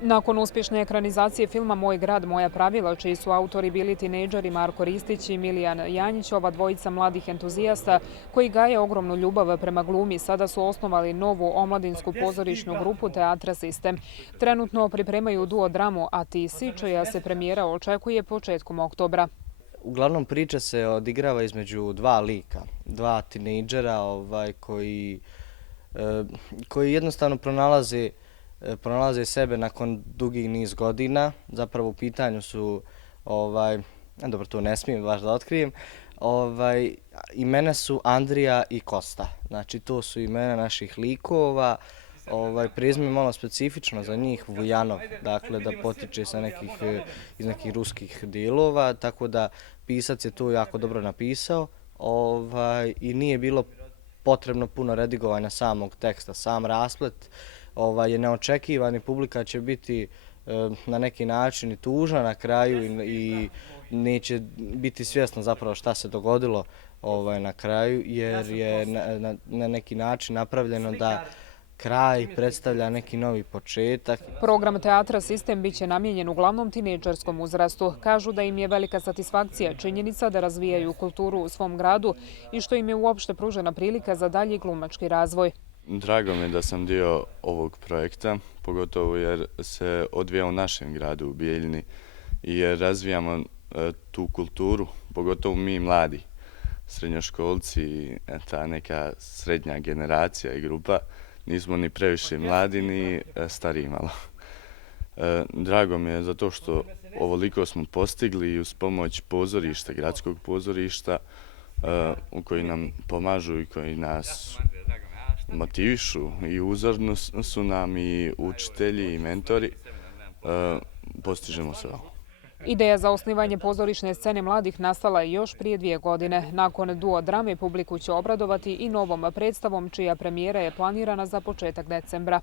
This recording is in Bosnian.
Nakon uspješne ekranizacije filma Moj grad, moja pravila, čiji su autori bili tinejdžeri Marko Ristić i Milijan Janjić, ova dvojica mladih entuzijasta koji gaje ogromnu ljubav prema glumi, sada su osnovali novu omladinsku pozorišnu grupu Teatra Sistem. Trenutno pripremaju duo dramu A ti si, čija se premijera očekuje početkom oktobra. Uglavnom priča se odigrava između dva lika, dva tinejdžera koji jednostavno pronalaze sebe nakon dugih niz godina. Zapravo u pitanju su, dobro, to ne smijem baš da otkrijem, imena su Andrija i Kosta. Znači, to su imena naših likova. Prezime je malo specifično za njih, Vujanov, dakle da potiče iz nekih ruskih dijelova, tako da pisac je to jako dobro napisao i nije bilo potrebno puno redigovanja samog teksta. Sam rasplet je neočekivan i publika će biti na neki način i tužna na kraju i neće biti svjesna zapravo šta se dogodilo na kraju, jer je na neki način napravljeno da kraj predstavlja neki novi početak. Program Teatra Sistem biće namijenjen uglavnom tinejdžerskom uzrastu. Kažu da im je velika satisfakcija činjenica da razvijaju kulturu u svom gradu i što im je uopšte pružena prilika za dalji glumački razvoj. Drago mi je da sam dio ovog projekta, pogotovo jer se odvija u našem gradu, u Bijeljini, i jer razvijamo tu kulturu, pogotovo mi mladi, srednjoškolci, ta neka srednja generacija i grupa. Nismo ni previše mladi, ni stariji malo. Drago mi je zato što ovoliko smo postigli i uz pomoć pozorišta, gradskog pozorišta, u koji nam pomažu i koji nas motivišu i uzorno su nam i učitelji i mentori, postižemo sve ovo. Ideja za osnivanje pozorišne scene mladih nastala je još prije 2 godine. Nakon duo drame publiku će obradovati i novom predstavom čija premijera je planirana za početak decembra.